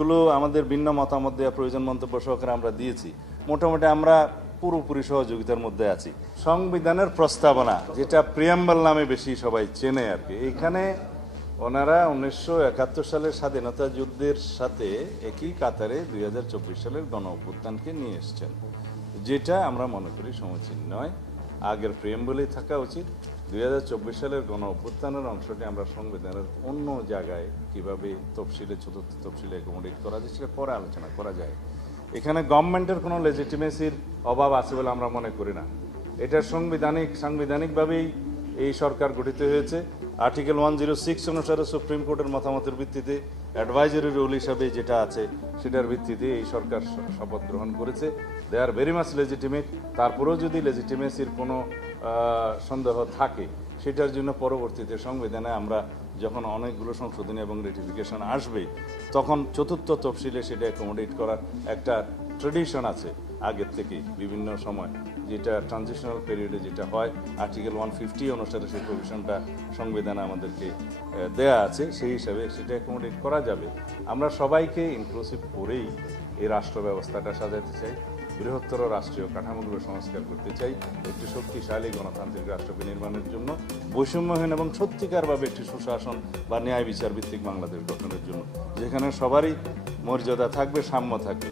গুলো আমাদের ভিন্ন মতামত দেওয়া প্রয়োজন মন্তব্য সহকারে আমরা দিয়েছি। মোটামুটি আমরা পুরোপুরি সহযোগিতার মধ্যে আছি। সংবিধানের প্রস্তাবনা, যেটা প্রিয়াম্বল নামে বেশি সবাই চেনে আর কি, এইখানে ওনারা 1971 সালের স্বাধীনতা যুদ্ধের সাথে একই কাতারে 2024 সালের গণ অভ্যুত্থানকে নিয়ে এসছেন, যেটা আমরা মনে করি সমীচীন নয়। আগের প্রিয়াম্বলেই থাকা উচিত। 2024 সালের গণ অভ্যুত্থানের অংশটি আমরা সংবিধানের অন্য জায়গায় কিভাবে তফসিলে, চতুর্থ তফসিলে অ্যাকোমোডেট করা যায় সেটা পরে আলোচনা করা যায়। এখানে গভর্নমেন্টের কোনো লেজিটিমেসির অভাব আছে বলে আমরা মনে করি না। এটা সাংবিধানিকভাবেই এই সরকার গঠিত হয়েছে। আর্টিকেল 106 অনুসারে সুপ্রিম কোর্টের মতামতের ভিত্তিতে অ্যাডভাইজারি রুল হিসাবে যেটা আছে সেটার ভিত্তিতে এই সরকার শপথ গ্রহণ করেছে। দে আর ভেরি মাচ লেজিটিমেট। তারপরেও যদি লেজিটিমেসির কোনো সন্দেহ থাকে, সেটার জন্য পরবর্তীতে সংবিধানে আমরা যখন অনেকগুলো সংশোধনী এবং রেটিফিকেশন আসবে, তখন চতুর্থ তফসিলে সেটা অ্যাকোমোডেট করার একটা ট্রেডিশন আছে আগের থেকেই বিভিন্ন সময়, যেটা ট্রানজিশনাল পিরিয়ডে যেটা হয়। আর্টিকেল 150 অনুসারে সেই প্রভিশনটা সংবিধানে আমাদেরকে দেয়া আছে, সেই হিসাবে সেটা অ্যাকোমোডেট করা যাবে। আমরা সবাইকে ইনক্লুসিভ করেই এই রাষ্ট্র ব্যবস্থাটা সাজাতে চাই, বৃহত্তর রাষ্ট্রীয় কাঠামোগুলো সংস্কার করতে চাই, একটি শক্তিশালী গণতান্ত্রিক রাষ্ট্র নির্মাণের জন্য, বৈষম্যহীন এবং সত্যিকারভাবে একটি সুশাসন বা ন্যায় বিচার ভিত্তিক বাংলাদেশ গঠনের জন্য, যেখানে সবারই মর্যাদা থাকবে, সাম্য থাকবে।